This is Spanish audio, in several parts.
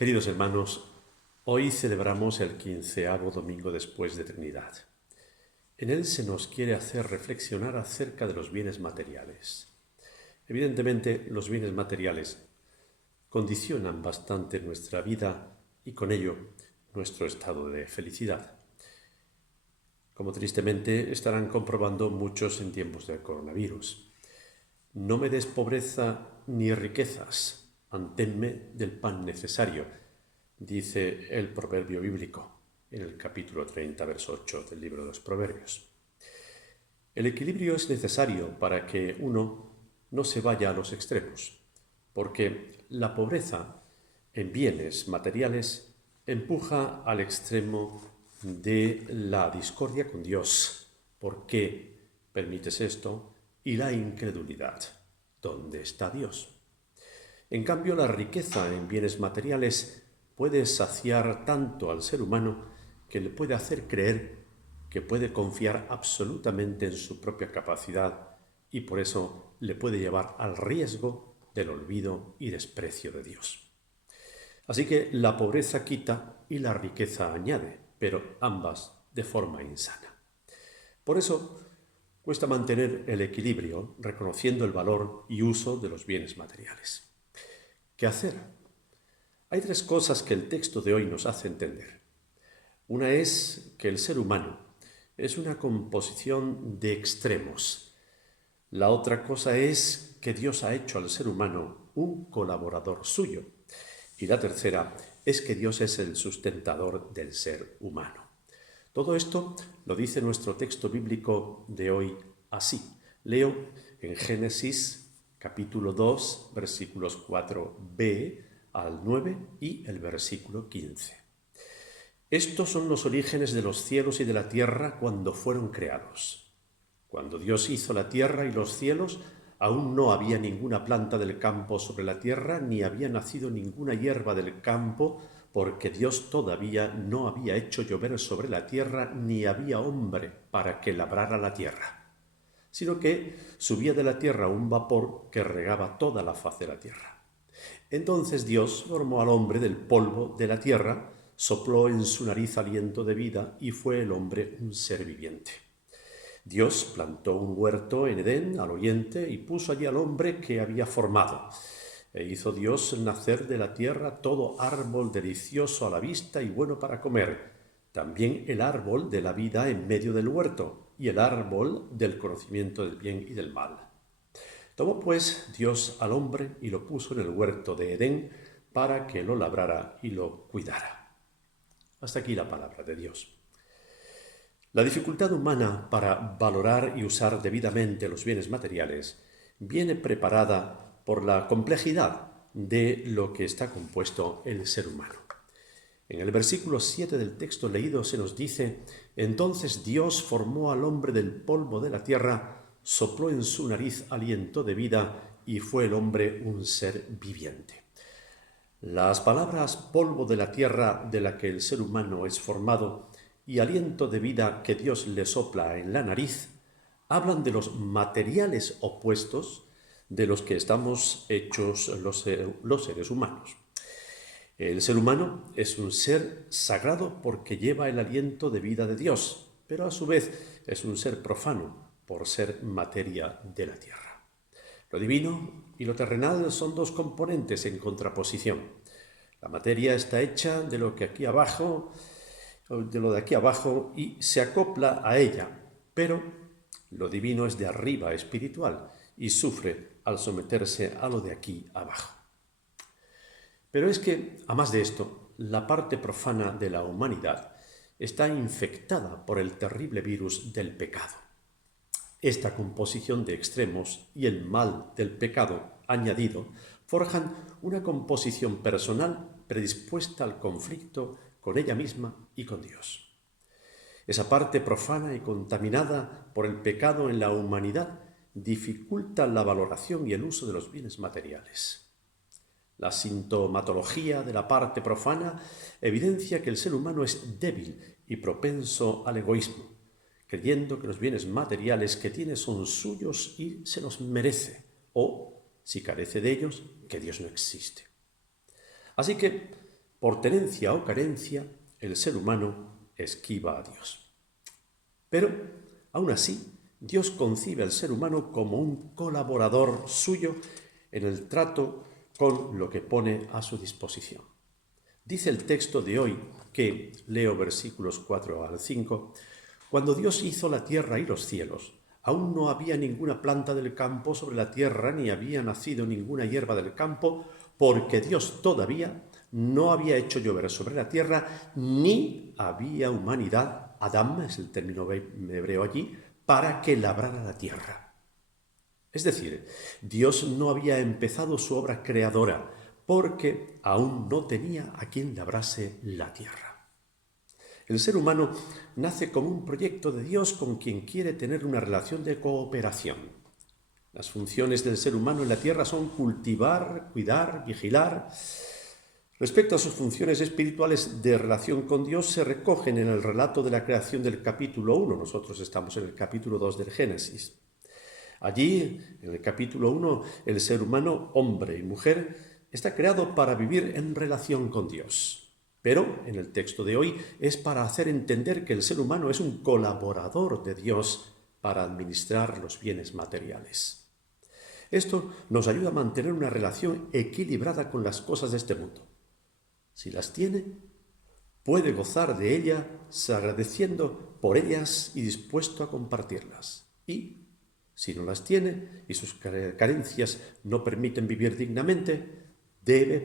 Queridos hermanos, hoy celebramos el 15º domingo después de Trinidad. En él se nos quiere hacer reflexionar acerca de los bienes materiales. Evidentemente, los bienes materiales condicionan bastante nuestra vida y con ello nuestro estado de felicidad, como tristemente estarán comprobando muchos en tiempos del coronavirus. No me des pobreza ni riquezas, manténme del pan necesario, dice el proverbio bíblico en el capítulo 30, verso 8 del libro de los Proverbios. El equilibrio es necesario para que uno no se vaya a los extremos, porque la pobreza en bienes materiales empuja al extremo de la discordia con Dios. ¿Por qué permites esto? Y la incredulidad. ¿Dónde está Dios? En cambio, la riqueza en bienes materiales puede saciar tanto al ser humano que le puede hacer creer que puede confiar absolutamente en su propia capacidad y por eso le puede llevar al riesgo del olvido y desprecio de Dios. Así que la pobreza quita y la riqueza añade, pero ambas de forma insana. Por eso cuesta mantener el equilibrio reconociendo el valor y uso de los bienes materiales. ¿Qué hacer? Hay tres cosas que el texto de hoy nos hace entender. Una es que el ser humano es una composición de extremos. La otra cosa es que Dios ha hecho al ser humano un colaborador suyo. Y la tercera es que Dios es el sustentador del ser humano. Todo esto lo dice nuestro texto bíblico de hoy así. Leo en Génesis capítulo 2, versículos 4b al 9 y el versículo 15. Estos son los orígenes de los cielos y de la tierra cuando fueron creados. Cuando Dios hizo la tierra y los cielos, aún no había ninguna planta del campo sobre la tierra, ni había nacido ninguna hierba del campo, porque Dios todavía no había hecho llover sobre la tierra, ni había hombre para que labrara la tierra, sino que subía de la tierra un vapor que regaba toda la faz de la tierra. Entonces Dios formó al hombre del polvo de la tierra, sopló en su nariz aliento de vida y fue el hombre un ser viviente. Dios plantó un huerto en Edén, al oriente, y puso allí al hombre que había formado. E hizo Dios nacer de la tierra todo árbol delicioso a la vista y bueno para comer, también el árbol de la vida en medio del huerto, y el árbol del conocimiento del bien y del mal. Tomó pues Dios al hombre y lo puso en el huerto de Edén para que lo labrara y lo cuidara. Hasta aquí la palabra de Dios. La dificultad humana para valorar y usar debidamente los bienes materiales viene preparada por la complejidad de lo que está compuesto el ser humano. En el versículo 7 del texto leído se nos dice: «Entonces Dios formó al hombre del polvo de la tierra, sopló en su nariz aliento de vida, y fue el hombre un ser viviente». Las palabras polvo de la tierra de la que el ser humano es formado y aliento de vida que Dios le sopla en la nariz hablan de los materiales opuestos de los que estamos hechos los seres humanos. El ser humano es un ser sagrado porque lleva el aliento de vida de Dios, pero a su vez es un ser profano por ser materia de la tierra. Lo divino y lo terrenal son dos componentes en contraposición. La materia está hecha de lo de aquí abajo y se acopla a ella, pero lo divino es de arriba, espiritual, y sufre al someterse a lo de aquí abajo. Pero es que, a más de esto, la parte profana de la humanidad está infectada por el terrible virus del pecado. Esta composición de extremos y el mal del pecado añadido forjan una composición personal predispuesta al conflicto con ella misma y con Dios. Esa parte profana y contaminada por el pecado en la humanidad dificulta la valoración y el uso de los bienes materiales. La sintomatología de la parte profana evidencia que el ser humano es débil y propenso al egoísmo, creyendo que los bienes materiales que tiene son suyos y se los merece, o, si carece de ellos, que Dios no existe. Así que Por tenencia o carencia, el ser humano esquiva a Dios. Pero, aún así, Dios concibe al ser humano como un colaborador suyo en el trato con lo que pone a su disposición. Dice el texto de hoy que, leo versículos 4 al 5, cuando Dios hizo la tierra y los cielos, aún no había ninguna planta del campo sobre la tierra, ni había nacido ninguna hierba del campo, porque Dios todavía no había hecho llover sobre la tierra, ni había humanidad, Adam es el término hebreo allí, para que labrara la tierra. Es decir, Dios no había empezado su obra creadora, porque aún no tenía a quien labrase la tierra. El ser humano nace como un proyecto de Dios con quien quiere tener una relación de cooperación. Las funciones del ser humano en la tierra son cultivar, cuidar, vigilar. Respecto a sus funciones espirituales de relación con Dios, se recogen en el relato de la creación del capítulo 1. Nosotros estamos en el capítulo 2 del Génesis. Allí, en el capítulo 1, el ser humano, hombre y mujer, está creado para vivir en relación con Dios. Pero, en el texto de hoy, es para hacer entender que el ser humano es un colaborador de Dios para administrar los bienes materiales. Esto nos ayuda a mantener una relación equilibrada con las cosas de este mundo. Si las tiene, puede gozar de ellas agradeciendo por ellas y dispuesto a compartirlas. Y, si no las tiene y sus carencias no permiten vivir dignamente, debe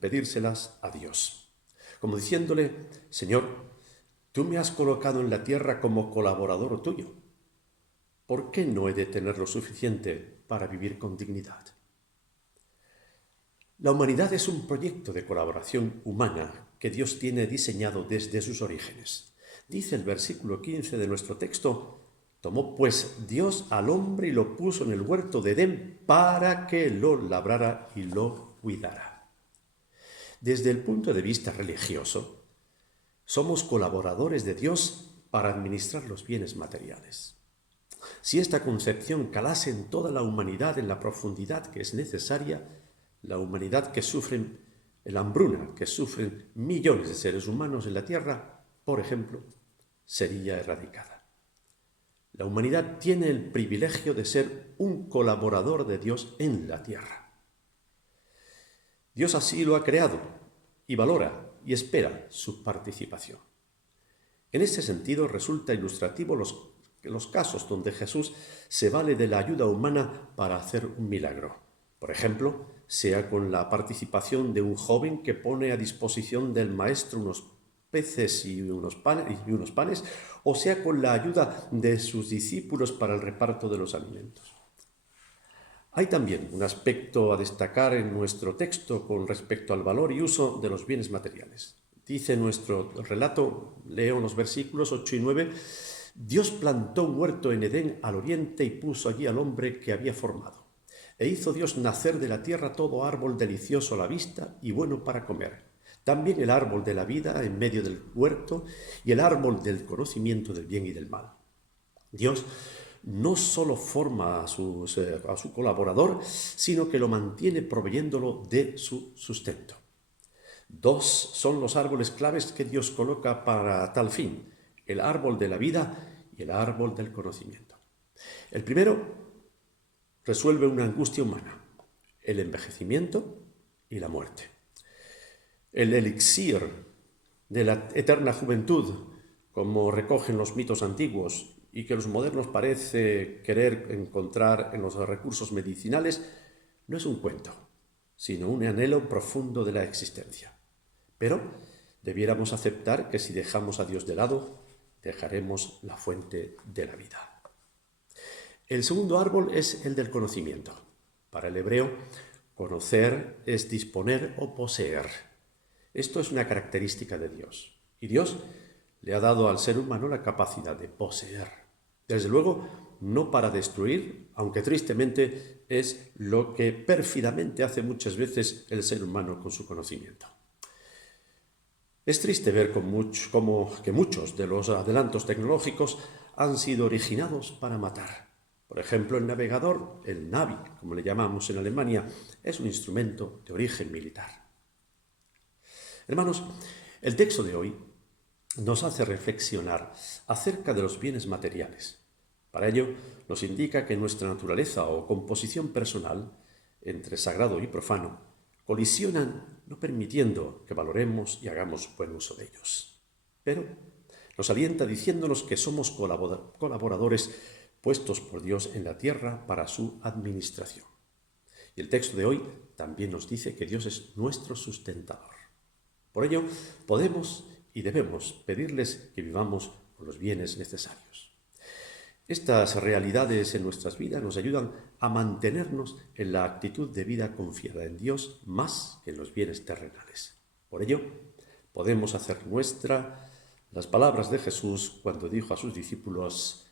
pedírselas a Dios. Como diciéndole, Señor, tú me has colocado en la tierra como colaborador tuyo. ¿Por qué no he de tener lo suficiente para vivir con dignidad? La humanidad es un proyecto de colaboración humana que Dios tiene diseñado desde sus orígenes. Dice el versículo 15 de nuestro texto, tomó pues Dios al hombre y lo puso en el huerto de Edén para que lo labrara y lo cuidara. Desde el punto de vista religioso, somos colaboradores de Dios para administrar los bienes materiales. Si esta concepción calase en toda la humanidad en la profundidad que es necesaria, la humanidad que sufre la hambruna, que sufren millones de seres humanos en la Tierra, por ejemplo, sería erradicada. La humanidad tiene el privilegio de ser un colaborador de Dios en la Tierra. Dios así lo ha creado y valora y espera su participación. En este sentido resulta ilustrativo los casos donde Jesús se vale de la ayuda humana para hacer un milagro. Por ejemplo, sea con la participación de un joven que pone a disposición del maestro unos peces y unos panes, o sea con la ayuda de sus discípulos para el reparto de los alimentos. Hay también un aspecto a destacar en nuestro texto con respecto al valor y uso de los bienes materiales. Dice nuestro relato, leo los versículos 8 y 9, Dios plantó un huerto en Edén al oriente y puso allí al hombre que había formado. E hizo Dios nacer de la tierra todo árbol delicioso a la vista y bueno para comer. También el árbol de la vida en medio del huerto y el árbol del conocimiento del bien y del mal. Dios no solo forma a su colaborador, sino que lo mantiene proveyéndolo de su sustento. Dos son los árboles claves que Dios coloca para tal fin, el árbol de la vida y el árbol del conocimiento. El primero resuelve una angustia humana, el envejecimiento y la muerte. El elixir de la eterna juventud, como recogen los mitos antiguos y que los modernos parece querer encontrar en los recursos medicinales, no es un cuento, sino un anhelo profundo de la existencia. Pero debiéramos aceptar que si dejamos a Dios de lado, dejaremos la fuente de la vida. El segundo árbol es el del conocimiento. Para el hebreo, conocer es disponer o poseer. Esto es una característica de Dios. Y Dios le ha dado al ser humano la capacidad de poseer. Desde luego, no para destruir, aunque tristemente es lo que pérfidamente hace muchas veces el ser humano con su conocimiento. Es triste ver que muchos de los adelantos tecnológicos han sido originados para matar. Por ejemplo, el navegador, el Navi, como le llamamos en Alemania, es un instrumento de origen militar. Hermanos, el texto de hoy nos hace reflexionar acerca de los bienes materiales. Para ello, nos indica que nuestra naturaleza o composición personal, entre sagrado y profano, colisionan, no permitiendo que valoremos y hagamos buen uso de ellos. Pero nos alienta diciéndonos que somos colaboradores puestos por Dios en la tierra para su administración. Y el texto de hoy también nos dice que Dios es nuestro sustentador. Por ello, podemos y debemos pedirles que vivamos con los bienes necesarios. Estas realidades en nuestras vidas nos ayudan a mantenernos en la actitud de vida confiada en Dios más que en los bienes terrenales. Por ello, podemos hacer nuestra las palabras de Jesús cuando dijo a sus discípulos,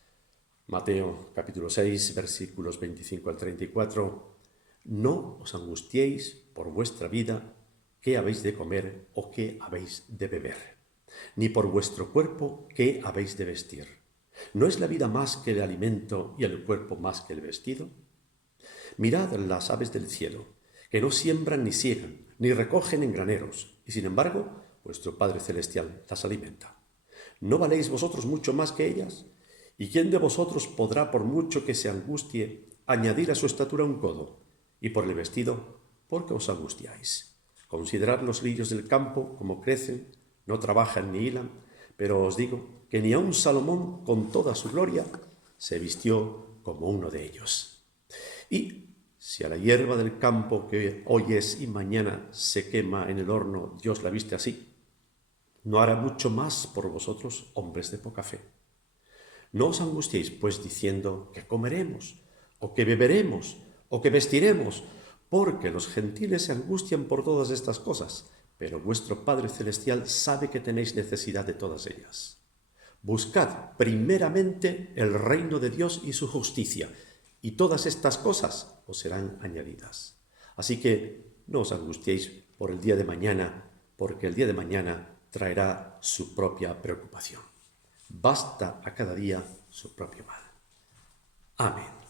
Mateo capítulo 6, versículos 25 al 34, «No os angustiéis por vuestra vida, qué habéis de comer o qué habéis de beber, ni por vuestro cuerpo, qué habéis de vestir. ¿No es la vida más que el alimento y el cuerpo más que el vestido? Mirad las aves del cielo, que no siembran ni siegan, ni recogen en graneros, y sin embargo, vuestro Padre Celestial las alimenta. ¿No valéis vosotros mucho más que ellas? ¿Y quién de vosotros podrá, por mucho que se angustie, añadir a su estatura un codo? Y por el vestido, ¿por qué os angustiáis? Considerad los lirios del campo, como crecen, no trabajan ni hilan, pero os digo que ni aun Salomón, con toda su gloria, se vistió como uno de ellos. Y si a la hierba del campo que hoy es y mañana se quema en el horno, Dios la viste así, ¿no hará mucho más por vosotros, hombres de poca fe? No os angustiéis, pues, diciendo que comeremos, o que beberemos, o que vestiremos, porque los gentiles se angustian por todas estas cosas, pero vuestro Padre Celestial sabe que tenéis necesidad de todas ellas. Buscad primeramente el reino de Dios y su justicia, y todas estas cosas os serán añadidas. Así que no os angustiéis por el día de mañana, porque el día de mañana traerá su propia preocupación. Basta a cada día su propio mal. Amén.